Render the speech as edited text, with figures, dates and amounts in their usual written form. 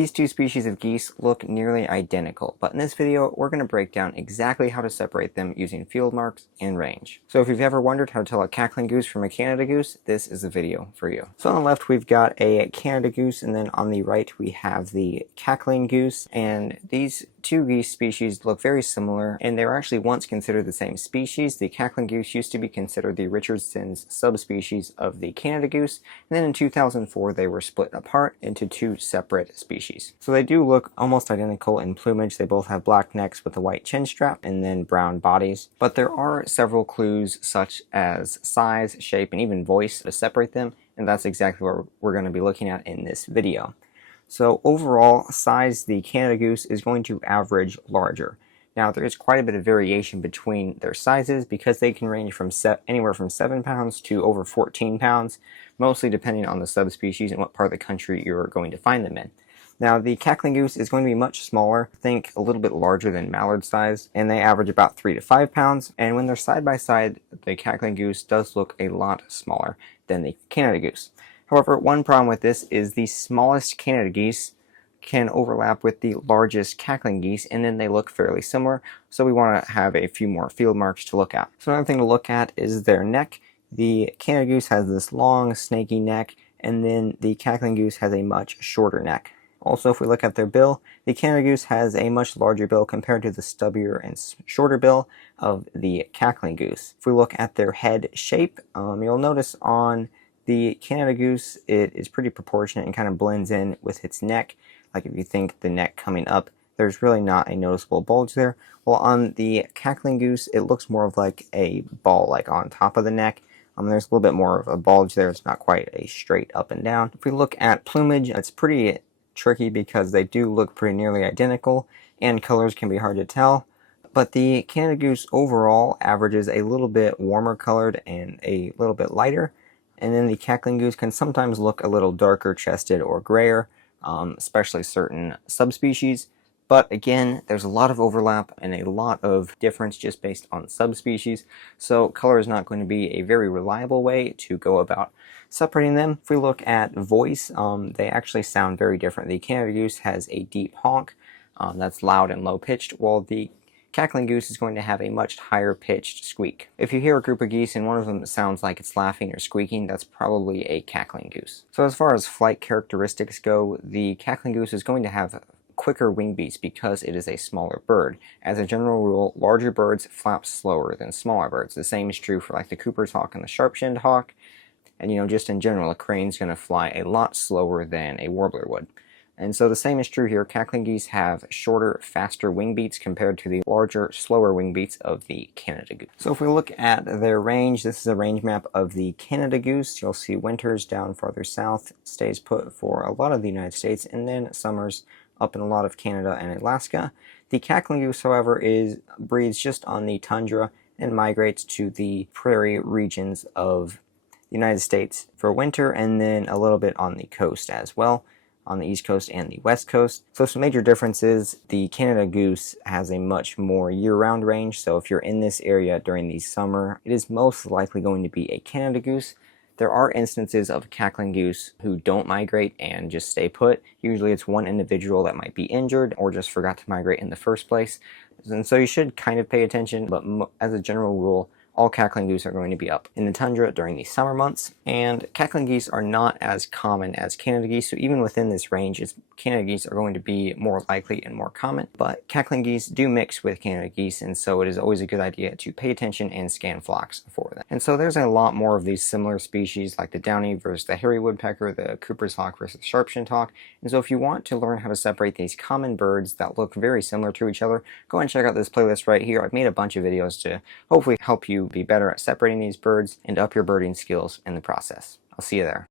These two species of geese look nearly identical, but in this video we're going to break down exactly how to separate them using field marks and range. So if you've ever wondered how to tell a cackling goose from a Canada goose, this is the video for you. So on the left we've got a Canada goose, and then on the right we have the cackling goose, and these two geese species look very similar, and they were actually once considered the same species. The cackling goose used to be considered the Richardson's subspecies of the Canada goose, and then in 2004 they were split apart into two separate species. So they do look almost identical in plumage. They both have black necks with a white chin strap and then brown bodies, but there are several clues such as size, shape, and even voice to separate them, and that's exactly what we're going to be looking at in this video. So overall size, the Canada Goose is going to average larger. Now there is quite a bit of variation between their sizes because they can range from anywhere from 7 pounds to over 14 pounds, mostly depending on the subspecies and what part of the country you're going to find them in. Now the Cackling Goose is going to be much smaller, think a little bit larger than mallard size, and they average about 3 to 5 pounds, and when they're side by side, the Cackling Goose does look a lot smaller than the Canada Goose. However, one problem with this is the smallest Canada geese can overlap with the largest cackling geese, and then they look fairly similar, so we want to have a few more field marks to look at. So another thing to look at is their neck. The Canada Goose has this long, snaky neck, and then the cackling goose has a much shorter neck. Also, if we look at their bill, the Canada Goose has a much larger bill compared to the stubbier and shorter bill of the cackling goose. If we look at their head shape, you'll notice on the Canada Goose, it is pretty proportionate and kind of blends in with its neck. Like if you think the neck coming up, there's really not a noticeable bulge there. Well, on the Cackling Goose, it looks more of like a ball, like on top of the neck. There's a little bit more of a bulge there. It's not quite a straight up and down. If we look at plumage, it's pretty tricky because they do look pretty nearly identical, and colors can be hard to tell. But the Canada Goose overall averages a little bit warmer colored and a little bit lighter. And then the Cackling Goose can sometimes look a little darker chested or grayer, especially certain subspecies. But again, there's a lot of overlap and a lot of difference just based on subspecies, so color is not going to be a very reliable way to go about separating them. If we look at voice, they actually sound very different. The Canada Goose has a deep honk that's loud and low pitched, while the Cackling Goose is going to have a much higher pitched squeak. If you hear a group of geese and one of them sounds like it's laughing or squeaking, that's probably a Cackling Goose. So as far as flight characteristics go, the Cackling Goose is going to have quicker wing beats because it is a smaller bird. As a general rule, larger birds flap slower than smaller birds. The same is true for like the Cooper's hawk and the sharp-shinned hawk. And just in general, a crane's going to fly a lot slower than a warbler would. And so the same is true here. Cackling geese have shorter, faster wing beats compared to the larger, slower wing beats of the Canada Goose. So if we look at their range, this is a range map of the Canada Goose. You'll see winters down farther south, stays put for a lot of the United States, and then summers up in a lot of Canada and Alaska. The Cackling Goose, however, breeds just on the tundra and migrates to the prairie regions of the United States for winter, and then a little bit on the coast as well, on the East Coast and the West Coast. So some major differences: the Canada Goose has a much more year-round range, so if you're in this area during the summer, it is most likely going to be a Canada Goose. There are instances of Cackling Goose who don't migrate and just stay put. Usually it's one individual that might be injured or just forgot to migrate in the first place. And so you should kind of pay attention, but as a general rule, all Cackling Goose are going to be up in the tundra during the summer months, and Cackling Geese are not as common as Canada Geese, so even within this range, Canada Geese are going to be more likely and more common, but Cackling Geese do mix with Canada Geese, and so it is always a good idea to pay attention and scan flocks for them. And so there's a lot more of these similar species, like the downy versus the hairy woodpecker, the Cooper's hawk versus the sharp-shinned hawk, and so if you want to learn how to separate these common birds that look very similar to each other, go and check out this playlist right here. I've made a bunch of videos to hopefully help you be better at separating these birds and up your birding skills in the process. I'll see you there.